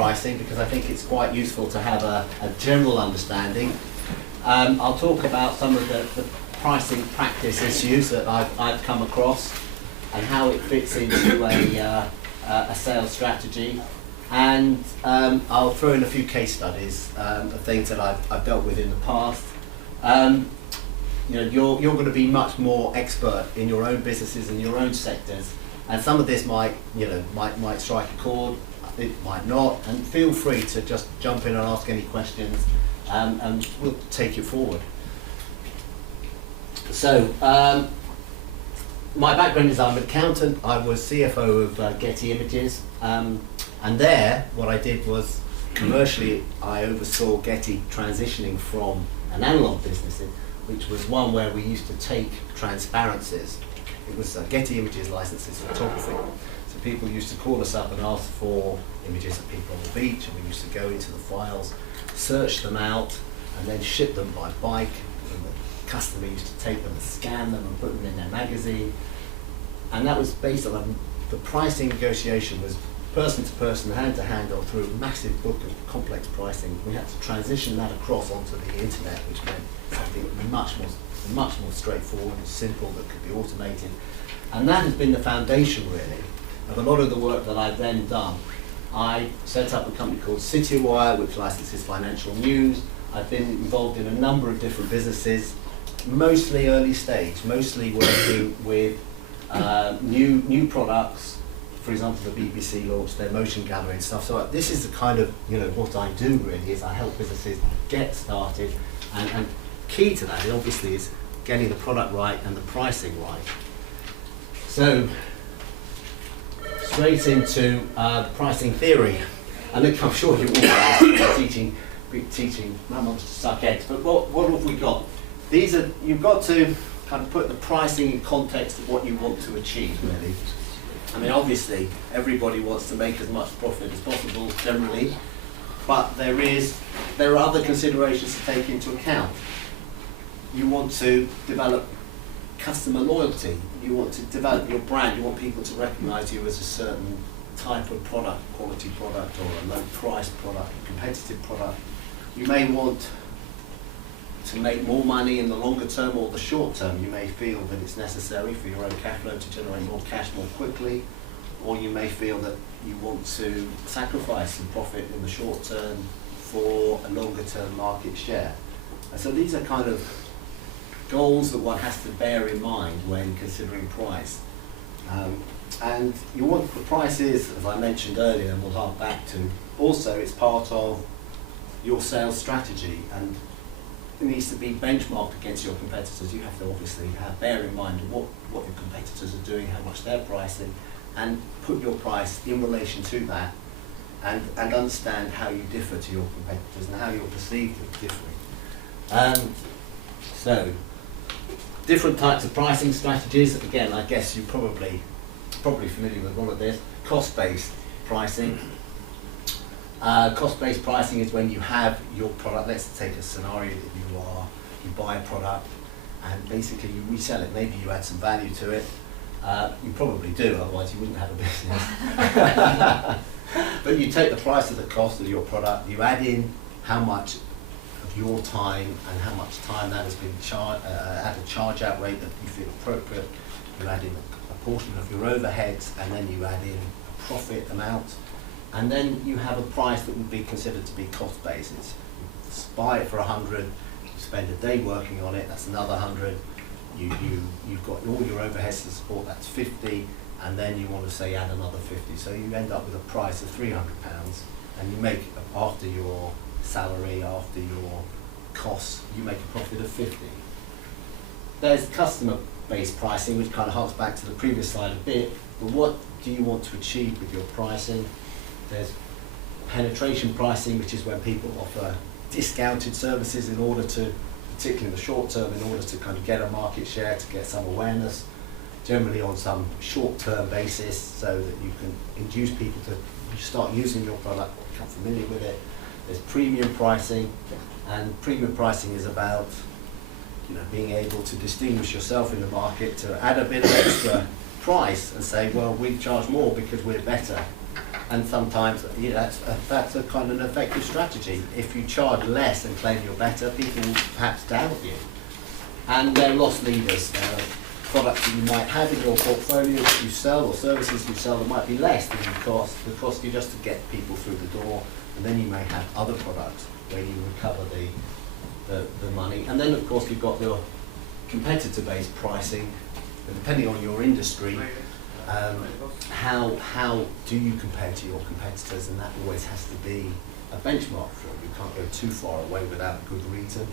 pricing because I think it's quite useful to have a general understanding. I'll talk about some of the pricing practice issues that I've come across and how it fits into a sales strategy. And I'll throw in a few case studies of things that I've dealt with in the past. You're going to be much more expert in your own businesses and your own sectors, and some of this might strike a chord, it might not, and feel free to just jump in and ask any questions, and we'll take it forward. So, my background is I'm an accountant. I was CFO of Getty Images, and there what I did was commercially I oversaw Getty transitioning from an analog business, which was one where we used to take transparencies. It was Getty Images licenses for photography. So people used to call us up and ask for images of people on the beach, and we used to go into the files, search them out, and then ship them by bike. And the customer used to take them and scan them and put them in their magazine. And that was based on the pricing negotiation was person to person, hand to hand, or through a massive book of complex pricing. We had to transition that across onto the internet, which meant something much more straightforward and simple that could be automated. And that has been the foundation, really, of a lot of the work that I've then done. I set up a company called CityWire, which licenses financial news. I've been involved in a number of different businesses, mostly early stage, mostly working with new products. For example, the BBC launched their motion gallery and stuff. So this is the kind of, what I do really, is I help businesses get started. And key to that, obviously, is getting the product right and the pricing right. So, straight into pricing theory. And look, I'm sure you all know teaching my mums to suck eggs. But what have we got? You've got to kind of put the pricing in context of what you want to achieve, really. I mean, obviously, everybody wants to make as much profit as possible, generally, but there are other considerations to take into account. You want to develop customer loyalty. You want to develop your brand. You want people to recognise you as a certain type of product, quality product, or a low-price product, a competitive product. You may want to make more money in the longer term or the short term. You may feel that it's necessary for your own cash flow to generate more cash more quickly, or you may feel that you want to sacrifice some profit in the short term for a longer term market share. And so these are kind of goals that one has to bear in mind when considering price. And you want the prices, as I mentioned earlier, and we'll hark back to, also it's part of your sales strategy, and it needs to be benchmarked against your competitors. You have to obviously bear in mind what your competitors are doing, how much they're pricing, and put your price in relation to that, and understand how you differ to your competitors and how you're perceived as differing. So, different types of pricing strategies. Again, I guess you're probably familiar with one of this. Cost-based pricing. Cost-based pricing is when you have your product. Let's take a scenario that you buy a product and basically you resell it. Maybe you add some value to it. You probably do, otherwise you wouldn't have a business. But you take the price of the cost of your product, you add in how much of your time and how much time that has been charged at a charge-out rate that you feel appropriate. You add in a portion of your overheads, and then you add in a profit amount. And then you have a price that would be considered to be cost-based. You buy it for 100, you spend a day working on it, that's another 100. You've got all your overheads to support, that's 50, and then you want to say add another 50. So you end up with a price of £300, and you make, after your salary, after your costs, you make a profit of 50. There's customer-based pricing, which kind of harks back to the previous slide a bit, but what do you want to achieve with your pricing? There's penetration pricing, which is when people offer discounted services in order to, particularly in the short term, in order to kind of get a market share, to get some awareness, generally on some short-term basis, so that you can induce people to start using your product, become familiar with it. There's premium pricing, and premium pricing is about being able to distinguish yourself in the market, to add a bit of extra price and say, well, we charge more because we're better. And sometimes that's a kind of an effective strategy. If you charge less and claim you're better, people will perhaps doubt you. And they're loss leaders. Products that you might have in your portfolio that you sell, or services you sell that might be less than the cost you just to get people through the door, and then you may have other products where you recover the money. And then of course you've got your competitor-based pricing, and depending on your industry, how do you compare to your competitors, and that always has to be a benchmark for you. You can't go too far away without a good reason,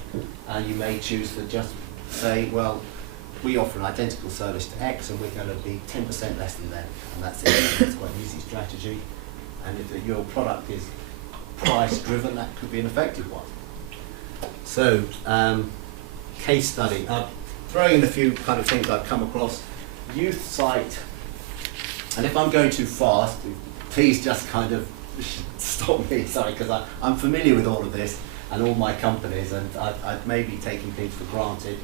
and you may choose to just say, well, we offer an identical service to X and we're going to be 10% less than them, and that's it. It's quite an easy strategy, and if your product is price driven, that could be an effective one. So, case study. Throwing in a few kind of things I've come across. Youth site, and if I'm going too fast, please just kind of stop me, sorry, because I'm familiar with all of this and all my companies, and I've maybe taken things for granted.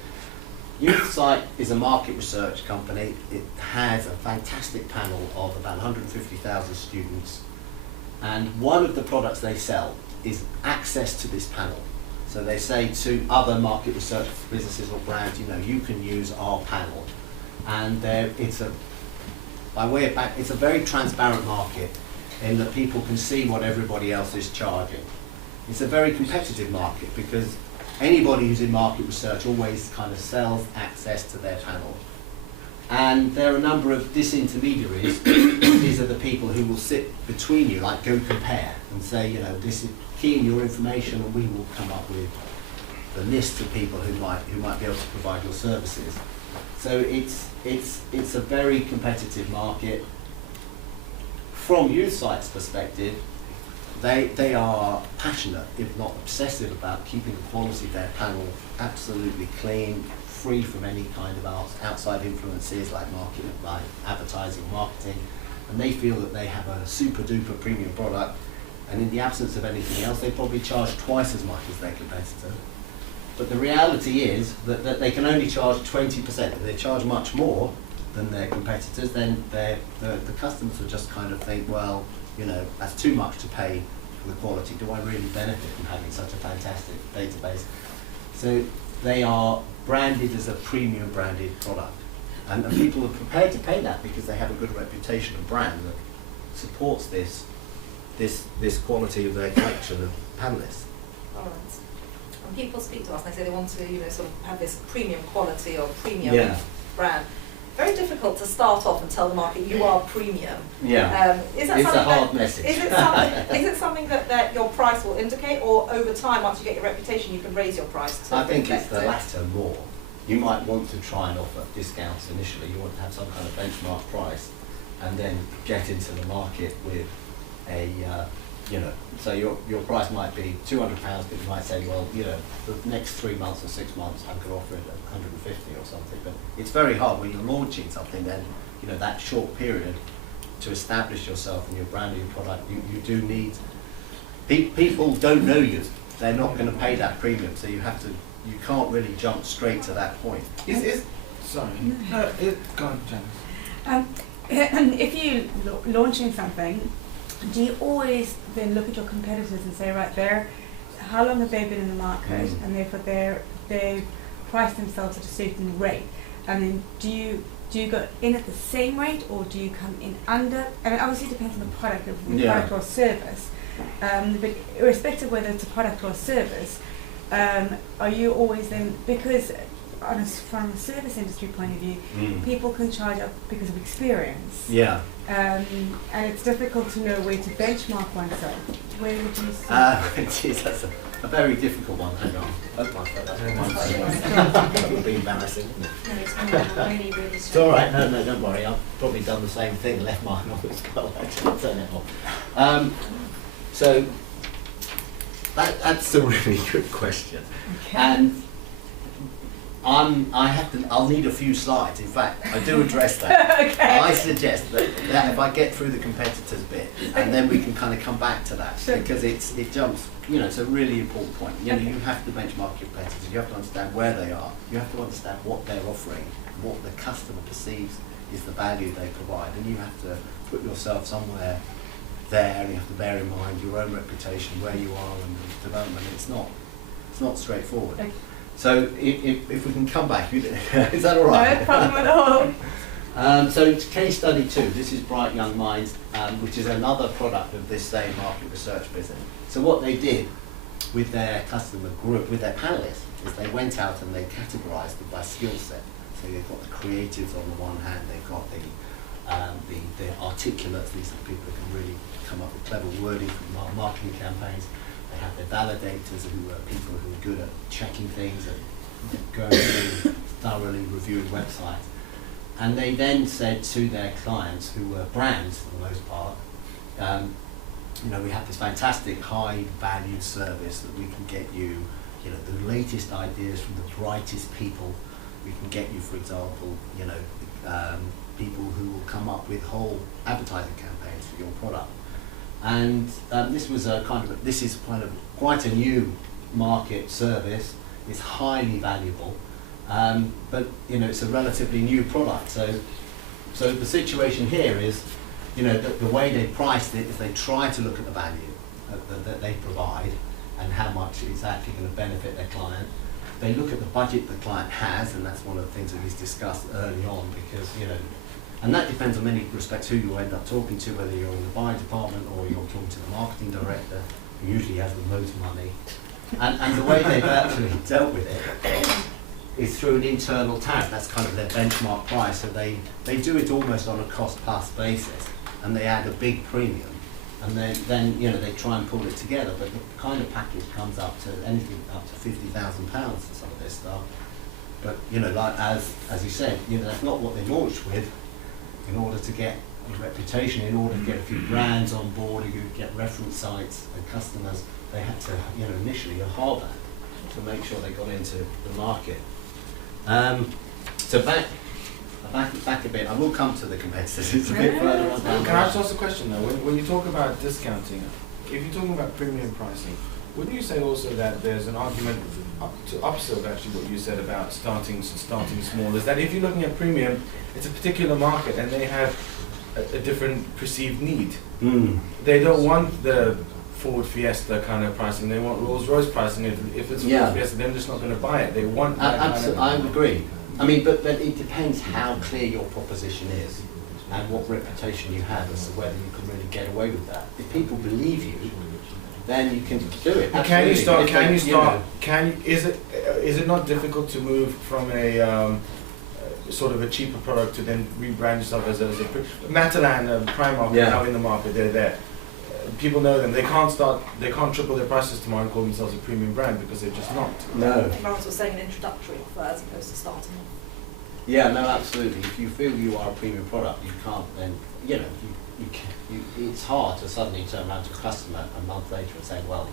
Youth Site is a market research company. It has a fantastic panel of about 150,000 students, and one of the products they sell is access to this panel. So they say to other market research businesses or brands, you can use our panel, and it's a very transparent market in that people can see what everybody else is charging. It's a very competitive market because anybody who's in market research always kind of sells access to their panel. And there are a number of disintermediaries. These are the people who will sit between you, like Go Compare, and say, this is key in your information, and we will come up with the list of people who might be able to provide your services. So it's a very competitive market. From Youth Site's perspective, they are passionate, if not obsessive, about keeping the quality of their panel absolutely clean, free from any kind of outside influences like advertising, marketing, and they feel that they have a super duper premium product, and in the absence of anything else, they probably charge twice as much as their competitor. But the reality is that they can only charge 20%. If they charge much more than their competitors, then the customers will just kind of think, well, that's too much to pay for the quality. Do I really benefit from having such a fantastic database? So they are branded as a premium branded product. And people are prepared to pay that because they have a good reputation and brand that supports this quality of their collection of panelists. All right. When people speak to us and they say they want to sort of have this premium quality or premium brand, very difficult to start off and tell the market you are premium. Yeah. Is that it's a hard message. Is it something that your price will indicate, or over time, once you get your reputation, you can raise your price to I think it's the latter more. You might want to try and offer discounts initially. You want to have some kind of benchmark price, and then get into the market with a so your price might be £200, but you might say, well, the next 3 months or 6 months, I'm going to offer it at 150 or something. But it's very hard when you're launching something. Then that short period to establish yourself and your brand and your product. You do need people don't know you. They're not going to pay that premium. So you can't really jump straight to that point. Sorry. Go on, Janice. And if you're launching something, do you always then look at your competitors and say, right there, how long have they been in the market, and therefore they've priced themselves at a certain rate, and then do you go in at the same rate, or do you come in under? And it obviously depends on the product or service, but irrespective of whether it's a product or a service, are you always then, because from a service industry point of view, people can charge up because of experience. Yeah. And it's difficult to know where to benchmark oneself. Where would you say? Geez, that's a very difficult one. Hang on. That would be embarrassing. It's all right. No, don't worry. I've probably done the same thing. Left mine on as well. Actually, turn it off. So that's a really good question. Okay. And I'll need a few slides. In fact, I do address that. Okay. I suggest that if I get through the competitors bit, and then we can kind of come back to that, sure. Because it jumps. It's a really important point. You have to benchmark your competitors. You have to understand where they are. You have to understand what they're offering, what the customer perceives is the value they provide, and you have to put yourself somewhere there, and you have to bear in mind your own reputation, where you are, and the development. It's not straightforward. Okay. So if we can come back, is that all right? No problem at all. So it's case study 2. This is Bright Young Minds, which is another product of this same market research business. So what they did with their customer group, with their panelists, is they went out and they categorised it by skill set. So they've got the creatives on the one hand, they've got the articulates, these are the people who can really come up with clever wording from marketing campaigns. They have their validators, who are people who are good at checking things and going through thoroughly reviewing websites. And they then said to their clients, who were brands for the most part, we have this fantastic high value service that we can get you, the latest ideas from the brightest people. We can get you, for example, people who will come up with whole advertising campaigns for your product. And this is quite a new market service. It's highly valuable, but it's a relatively new product. So the situation here is, the way they priced it is they try to look at the value that they provide and how much it's actually going to benefit their client. They look at the budget the client has, and that's one of the things that is discussed early on, because and that depends on many respects who you end up talking to, whether you're in the buying department or you're talking to the marketing director, who usually has the most money. And the way they've actually dealt with it is through an internal tariff. That's kind of their benchmark price. So they do it almost on a cost-plus basis, and they add a big premium, and then they try and pull it together. But the kind of package comes up to anything up to £50,000 for some of this stuff. But like as you said, that's not what they launched with. In order to get a reputation, in order to get a few brands on board, you get reference sites and customers, they had to, initially halve that to make sure they got into the market. So back a bit. I will come to the competitors. It's a bit further on down. Can I just ask a question though? When you talk about discounting, if you're talking about premium pricing, wouldn't you say also that there's an argument to upsell actually what you said about starting small? Is that if you're looking at premium, it's a particular market and they have a different perceived need. They don't want the Ford Fiesta kind of pricing. They want Rolls Royce pricing. If it's Ford Fiesta, they're just not going to buy it. They want that kind of. I agree. I mean, but it depends how clear your proposition is and what reputation you have as to whether you can really get away with that. If people believe you, then you can do it. Is it not difficult to move from a sort of a cheaper product to then rebrand yourself as a Matalan, Primark, now in the market, they're there. People know them. They can't triple their prices tomorrow and call themselves a premium brand because they're just not. No. Lawrence was saying an introductory offer as opposed to starting off. Yeah, no, absolutely. If you feel you are a premium product, you can't then, it's hard to suddenly turn around to a customer a month later and say, well,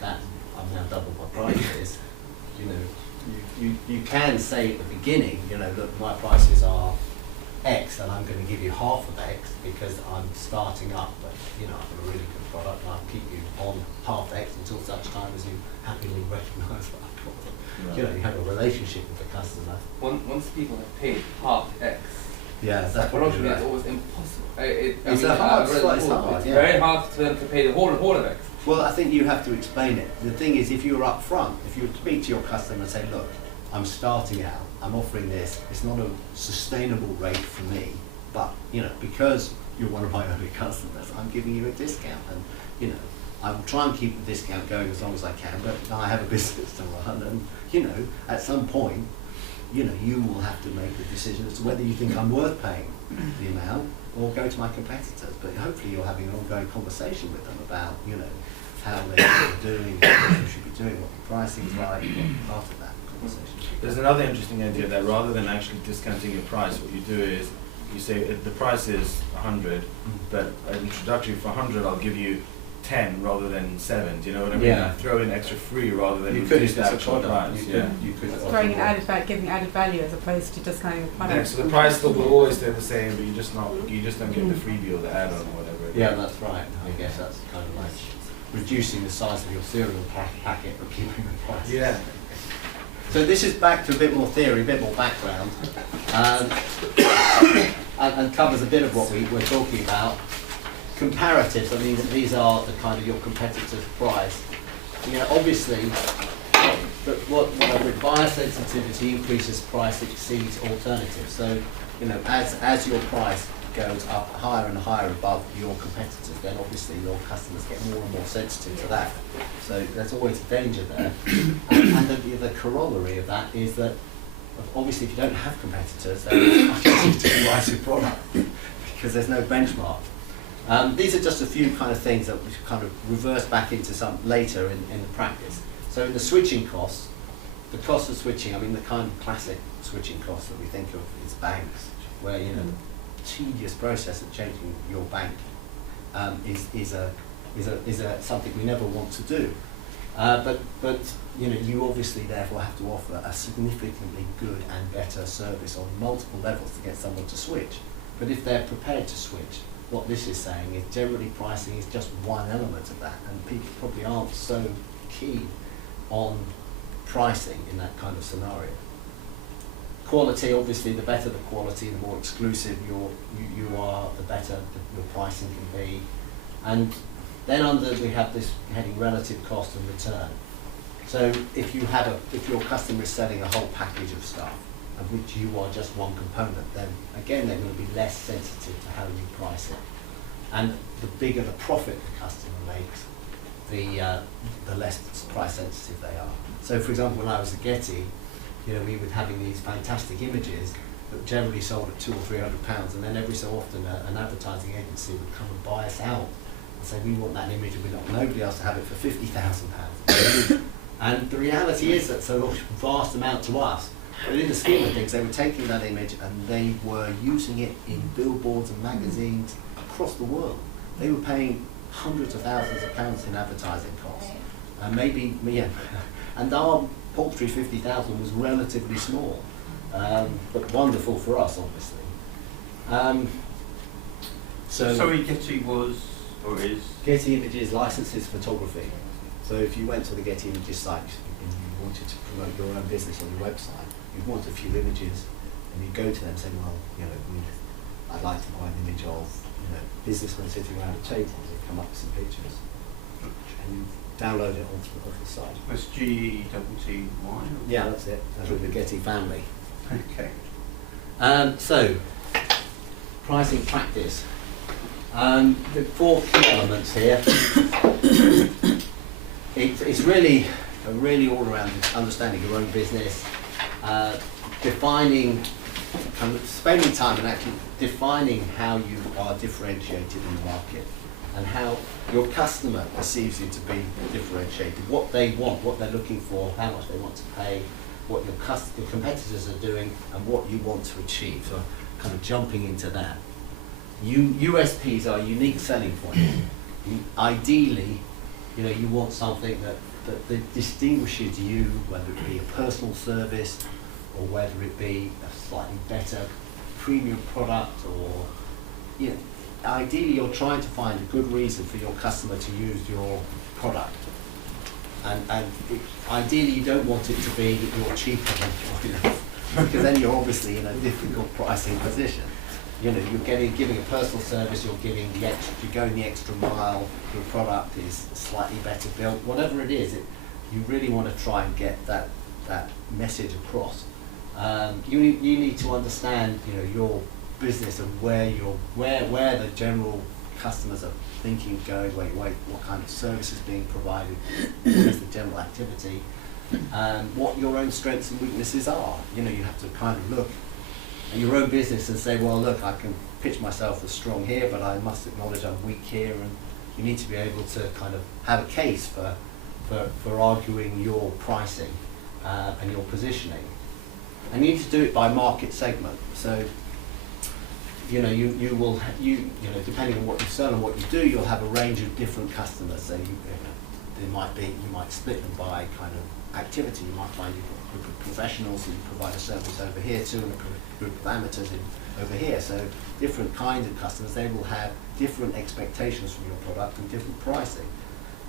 that I'm now double my prices. You can say at the beginning, look, my prices are X and I'm going to give you half of X because I'm starting up, but I've got a really good product and I'll keep you on half X until such time as you happily recognise what I've got. Right. You have a relationship with the customer. Once people have paid half X, psychologically it's always impossible. It's hard, It's very hard for them to pay the whole of X. Well, I think you have to explain it. The thing is, if you're up front, if you speak to your customer and say, look, I'm starting out, I'm offering this, it's not a sustainable rate for me, but, because you're one of my early customers, I'm giving you a discount, and, I will try and keep the discount going as long as I can, but I have a business to run, and, at some point, you will have to make the decision as to whether you think I'm worth paying the amount or go to my competitors. But hopefully you're having an ongoing conversation with them about, how they are doing, what you should be doing, what the pricing is like, part of that conversation. There's another interesting idea that rather than actually discounting your price, what you do is you say the price is 100, but an introductory for 100 I'll give you 10 rather than 7. Do you know what I mean? Yeah. I throw in extra free rather than reduce the actual price. You could Throwing an giving added value as opposed to just kind of Yeah, product. so the price still will always stay the same, but you just don't get the freebie or the add-on or whatever. Yeah, that's right. I guess that's kind of like reducing the size of your cereal packet but keeping the price. Yeah. So this is back to a bit more theory, a bit more background, and covers a bit of what we were talking about. comparatives, I mean, these are the kind of your competitor's price. You know, obviously, but what I would, buyer sensitivity increases price exceeds alternatives. So, you know, as your price goes up higher and higher above your competitors, then obviously your customers get more and more sensitive to that. So there's always danger there. And the corollary of that is that obviously if you don't have competitors, then it's much easier to price your product because there's no benchmark. These are just a few kind of things that we kind of reverse back into some later in the practice. So in the switching costs, the cost of switching, I mean the kind of classic switching costs that we think of is banks, where, you know, tedious process of changing your bank is something we never want to do. But you know, you obviously therefore have to offer a significantly good and better service on multiple levels to get someone to switch. But if they're prepared to switch, what this is saying is generally pricing is just one element of that, and people probably aren't so keen on pricing in that kind of scenario. Quality, obviously, the better the quality, the more exclusive you are, the better your pricing can be. And then under we have this heading relative cost and return. So if your customer is selling a whole package of stuff, of which you are just one component, then again they're going to be less sensitive to how you price it. And the bigger the profit the customer makes, the less price sensitive they are. So for example, when I was at Getty, you know, we were having these fantastic images that generally sold at £200 or £300, and then every so often an advertising agency would come and buy us out and say, we want that image and we want nobody else to have it for £50,000. And the reality is that's a vast amount to us. But in the scheme of things, they were taking that image and they were using it in billboards and magazines across the world. They were paying hundreds of thousands of pounds in advertising costs. And and our paltry 50,000 was relatively small, but wonderful for us, obviously. Sorry, Getty was, or is? Getty Images licenses photography. So if you went to the Getty Images site and you wanted to promote your own business on your website, you'd want a few images, and you'd go to them and say, well, you know, I'd like to buy an image of, you know, businessmen sitting around a table. They'd come up with some pictures, and you download it off the site. Was G-double-T-Y? Yeah, that's it. That's with the Getty family. Okay. So, pricing practice. The four key elements here. It's really all around understanding your own business, defining, kind of spending time and actually defining how you are differentiated in the market and how your customer perceives you to be differentiated, what they want, what they're looking for, how much they want to pay, what your competitors are doing, and what you want to achieve. So kind of jumping into that. USPs are unique selling points. Ideally, you know, you want something that distinguishes you, whether it be a personal service or whether it be a slightly better premium product, or, you know, ideally you're trying to find a good reason for your customer to use your product. And ideally you don't want it to be that you're cheaper than, you know, because then you're obviously in a difficult pricing position. You know, you're giving a personal service, you're going the extra mile, your product is slightly better built, whatever it is, you really want to try and get that message across. You need to understand, you know, your business and where the general customers are thinking of going, what kind of service is being provided, what is the general activity, and what your own strengths and weaknesses are. You know, you have to kind of look at your own business and say, well, look, I can pitch myself as strong here, but I must acknowledge I'm weak here, and you need to be able to kind of have a case for arguing your pricing and your positioning. And you need to do it by market segment. So, you know, you know, depending on what you sell and what you do, you'll have a range of different customers. So you might split them by kind of activity. You might find you've got a group of professionals and you provide a service over here too, and a group of amateurs over here. So different kinds of customers, they will have different expectations from your product and different pricing.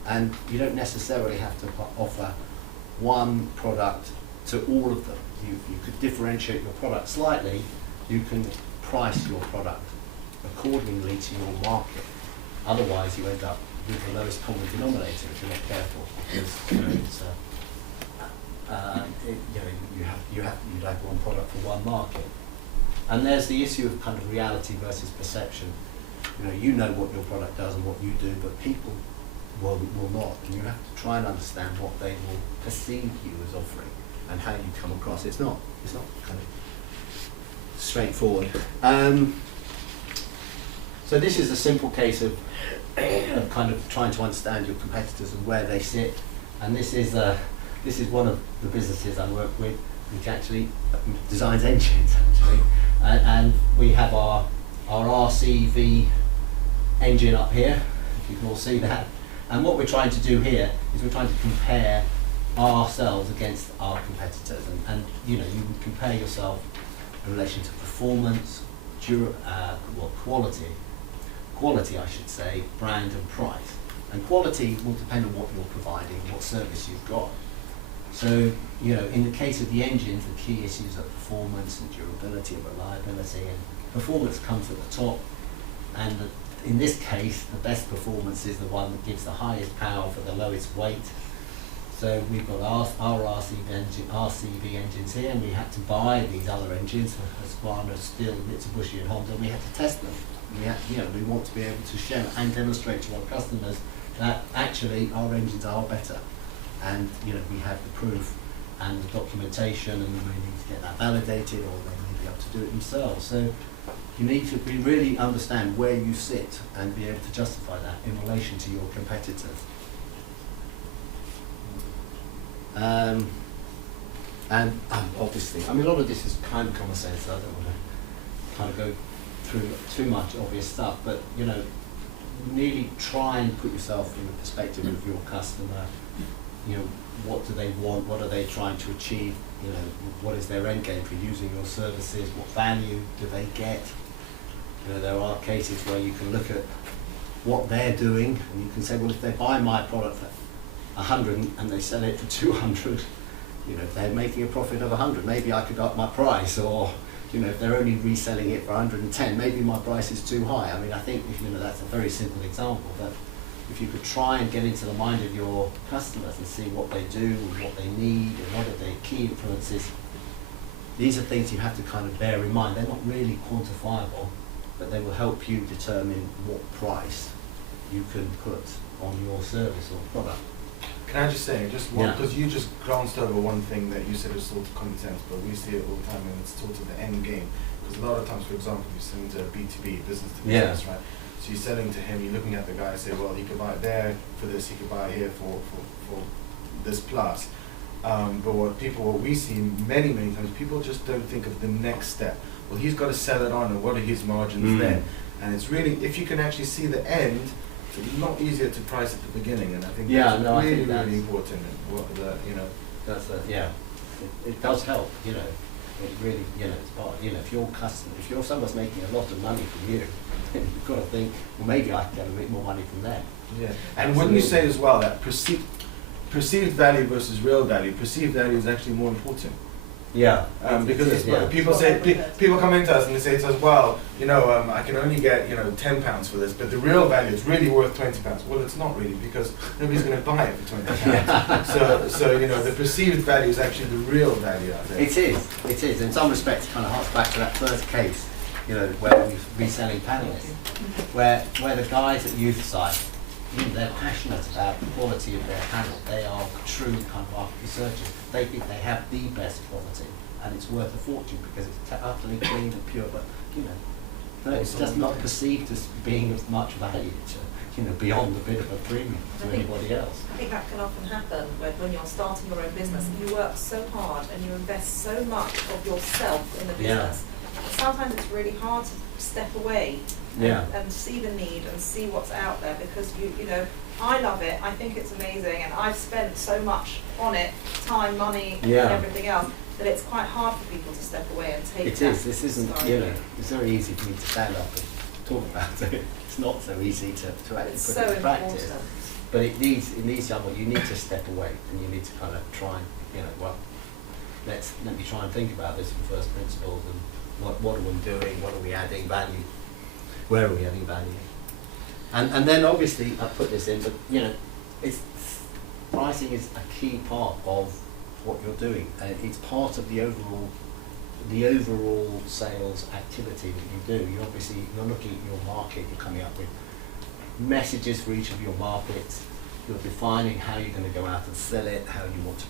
And you don't necessarily have to offer one product to all of them. You could differentiate your product slightly. You can price your product accordingly to your market. Otherwise, you end up with the lowest common denominator if you're not careful. Because you know, it's, you'd have one product for one market. And there's the issue of kind of reality versus perception. You know what your product does and what you do, but people will not. And you have to try and understand what they will perceive you as offering and how you come across. It's not kind of straightforward. So this is a simple case of kind of trying to understand your competitors and where they sit. And this is one of the businesses I work with, which actually designs engines actually. And we have our RCV engine up here, if you can all see that. And what we're trying to do here is we're trying to compare ourselves against our competitors. And you can compare yourself in relation to performance, quality I should say, brand and price. And quality will depend on what you're providing, what service you've got. So, in the case of the engines, the key issues are performance and durability and reliability, and performance comes at the top. And in this case, the best performance is the one that gives the highest power for the lowest weight. So we've got our RCV engines here, and we had to buy these other engines, Husqvarna, Stihl, Mitsubishi and Honda, and we had to test them. We want to be able to show and demonstrate to our customers that actually our engines are better. And we have the proof and the documentation, and we may need to get that validated, or they may be able to do it themselves. So you need to really understand where you sit and be able to justify that in relation to your competitors. And obviously, a lot of this is kind of common sense, so I don't want to kind of go through too much obvious stuff, but really try and put yourself in the perspective of your customer. What do they want? What are they trying to achieve? What is their end game for using your services? What value do they get? There are cases where you can look at what they're doing, and you can say, well, if they buy my product for 100 and they sell it for 200, if they're making a profit of 100, maybe I could up my price. Or if they're only reselling it for 110, maybe my price is too high. I think that's a very simple example, but if you could try and get into the mind of your customers and see what they do and what they need and what are their key influences, these are things you have to kind of bear in mind. They're not really quantifiable, but they will help you determine what price you can put on your service or product. Can I just say, because you just glanced over one thing that you said is sort of common sense, but we see it all the time, and it's sort of the end game. Because a lot of times, for example, you're selling to B2B, business to business, right? So you're selling to him, you're looking at the guy and say, well, he could buy it there for this, he could buy it here for this plus. But what we see many times, people just don't think of the next step. Well, he's got to sell it on, and what are his margins then? And it's really, if you can actually see the end, it's a lot easier to price at the beginning, and I think that's really important. It does help. It really, it's part. If your customer, if someone's making a lot of money from you, you've got to think, well, maybe I can get a bit more money from them. Yeah, and wouldn't you say as well that perceived value versus real value? Perceived value is actually more important. Yeah, because people come into us and they say to us, well, I can only get £10 for this, but the real value is really worth £20. Well, it's not really, because nobody's going to buy it for £20. so the perceived value is actually the real value out there. It is. In some respects, it kind of harks back to that first case, where we're reselling panelists, where the guys at Youth Site, they're passionate about the quality of their panel. They are true kind of market researchers. They think they have the best quality, and it's worth a fortune because it's utterly clean and pure. But it's just not perceived as being of much value to beyond a bit of a premium to anybody else. I think that can often happen when you're starting your own business. You work so hard and you invest so much of yourself in the business. Sometimes it's really hard to step away and see the need and see what's out there, because I love it, I think it's amazing, and I've spent so much on it, time, money and everything else, that it's quite hard for people to step away and take it. This isn't, it's very easy for me to stand up and talk about it. It's not so easy to actually it's put so it in practice. Important. But it needs you need to step away, and you need to kind of try and, let me try and think about this from first principles, and what are we doing, what are we adding value, where are we adding value? And then obviously I put this in, but you know, it's pricing is a key part of what you're doing. It's part of the overall sales activity that you do. You're looking at your market. You're coming up with messages for each of your markets. You're defining how you're going to go out and sell it, how you want to